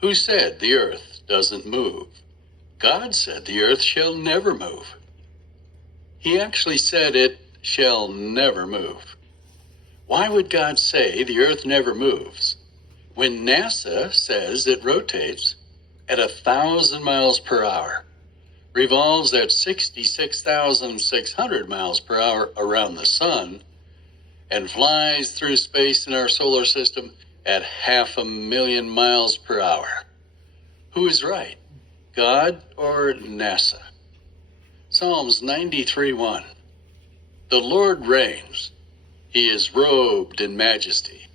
Who said the earth doesn't move? God said the earth shall never move. He actually said it shall never move. Why would God say the earth never moves when NASA says it rotates at 1,000 miles per hour, revolves at 66,600 miles per hour around the sun, and flies through space in our solar system at 500,000 miles per hour? Who is right, God or NASA? Psalms 93:1. The Lord reigns. He is robed in majesty.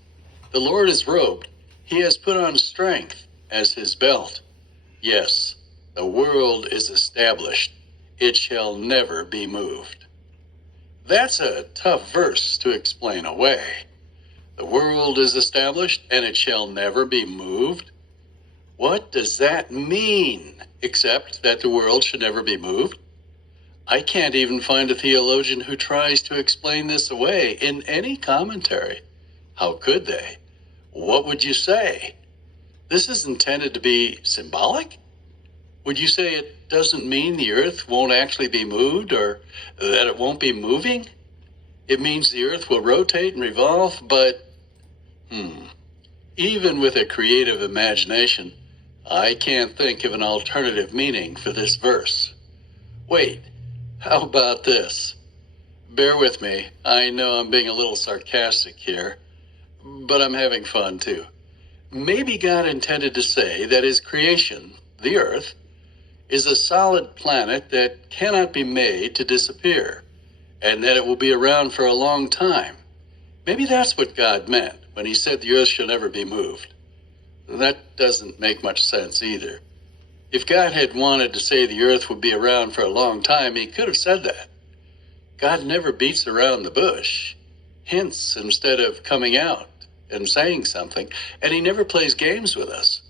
The Lord is robed. He has put on strength as his belt. Yes, the world is established. It shall never be moved. That's a tough verse to explain away. The world is established and it shall never be moved. What does that mean, except that the world should never be moved? I can't even find a theologian who tries to explain this away in any commentary. How could they? What would you say? This is intended to be symbolic? Would you say it doesn't mean the earth won't actually be moved, or that it won't be moving? It means the earth will rotate and revolve, but even with a creative imagination, I can't think of an alternative meaning for this verse. Wait, how about this? Bear with me. I know I'm being a little sarcastic here, but I'm having fun too. Maybe God intended to say that his creation, the earth, is a solid planet that cannot be made to disappear, and that it will be around for a long time. Maybe that's what God meant when he said the earth shall never be moved. That doesn't make much sense either. If God had wanted to say the earth would be around for a long time, he could have said that. God never beats around the bush, hints instead of coming out and saying something, and he never plays games with us.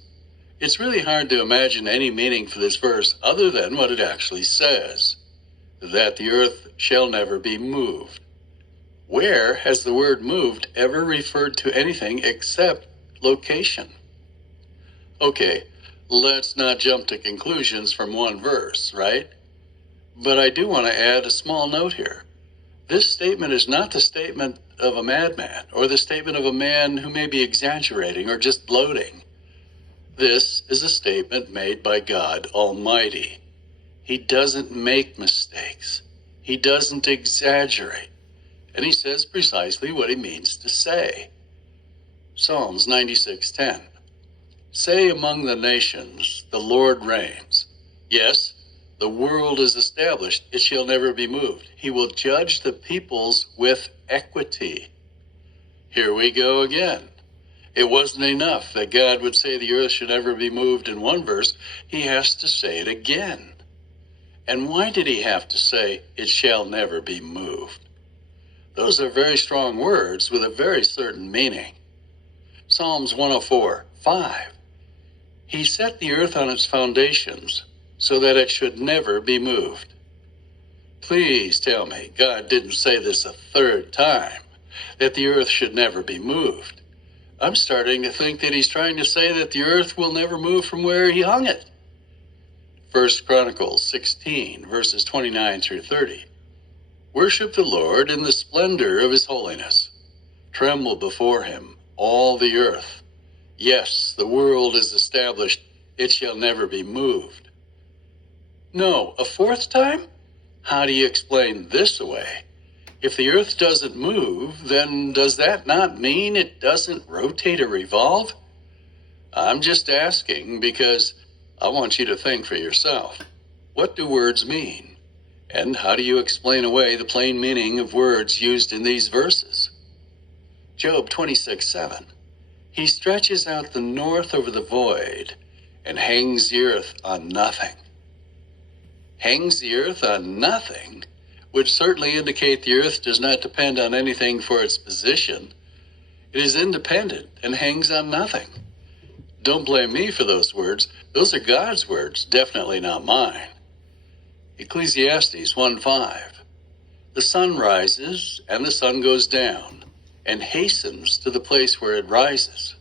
It's really hard to imagine any meaning for this verse other than what it actually says, that the earth shall never be moved. Where has the word moved ever referred to anything except location? Okay, let's not jump to conclusions from one verse, right? But I do want to add a small note here. This statement is not the statement of a madman or the statement of a man who may be exaggerating or just gloating. This is a statement made by God Almighty. He doesn't make mistakes. He doesn't exaggerate. And he says precisely what he means to say. Psalms 96:10. Say among the nations, the Lord reigns. Yes, the world is established. It shall never be moved. He will judge the peoples with equity. Here we go again. It wasn't enough that God would say the earth should never be moved in one verse. He has to say it again. And why did he have to say, it shall never be moved? Those are very strong words with a very certain meaning. Psalms 104:5. He set the earth on its foundations so that it should never be moved. Please tell me God didn't say this a third time, that the earth should never be moved. I'm starting to think that he's trying to say that the earth will never move from where he hung it. 1 Chronicles 16, verses 29 through 30. Worship the Lord in the splendor of his holiness. Tremble before him, all the earth. Yes, the world is established. It shall never be moved. No, a fourth time? How do you explain this away? If the earth doesn't move, then does that not mean it doesn't rotate or revolve? I'm just asking because I want you to think for yourself. What do words mean? And how do you explain away the plain meaning of words used in these verses? Job 26:7. He stretches out the north over the void and hangs the earth on nothing. Hangs the earth on nothing would certainly indicate the earth does not depend on anything for its position. It is independent and hangs on nothing. Don't blame me for those words. Those are God's words, definitely not mine. Ecclesiastes 1:5. The sun rises and the sun goes down and hastens to the place where it rises.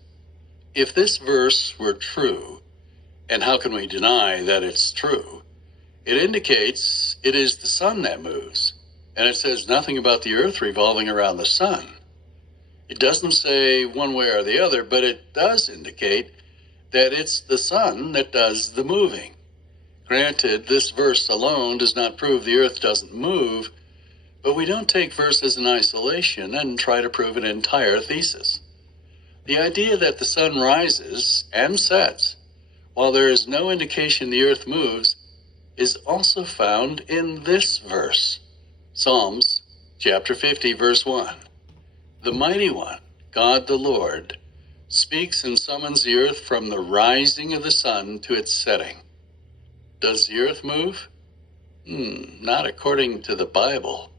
If this verse were true, And how can we deny that it's true? It indicates it is the sun that moves, and it says nothing about the earth revolving around the sun. It doesn't say one way or the other, but it does indicate that it's the sun that does the moving. Granted, this verse alone does not prove the earth doesn't move, but we don't take verses in isolation and try to prove an entire thesis. The idea that the sun rises and sets while there is no indication the earth moves is also found in this verse. Psalms chapter 50, verse 1. The Mighty One, God the Lord, speaks and summons the earth from the rising of the sun to its setting. Does the earth move? Not according to the Bible.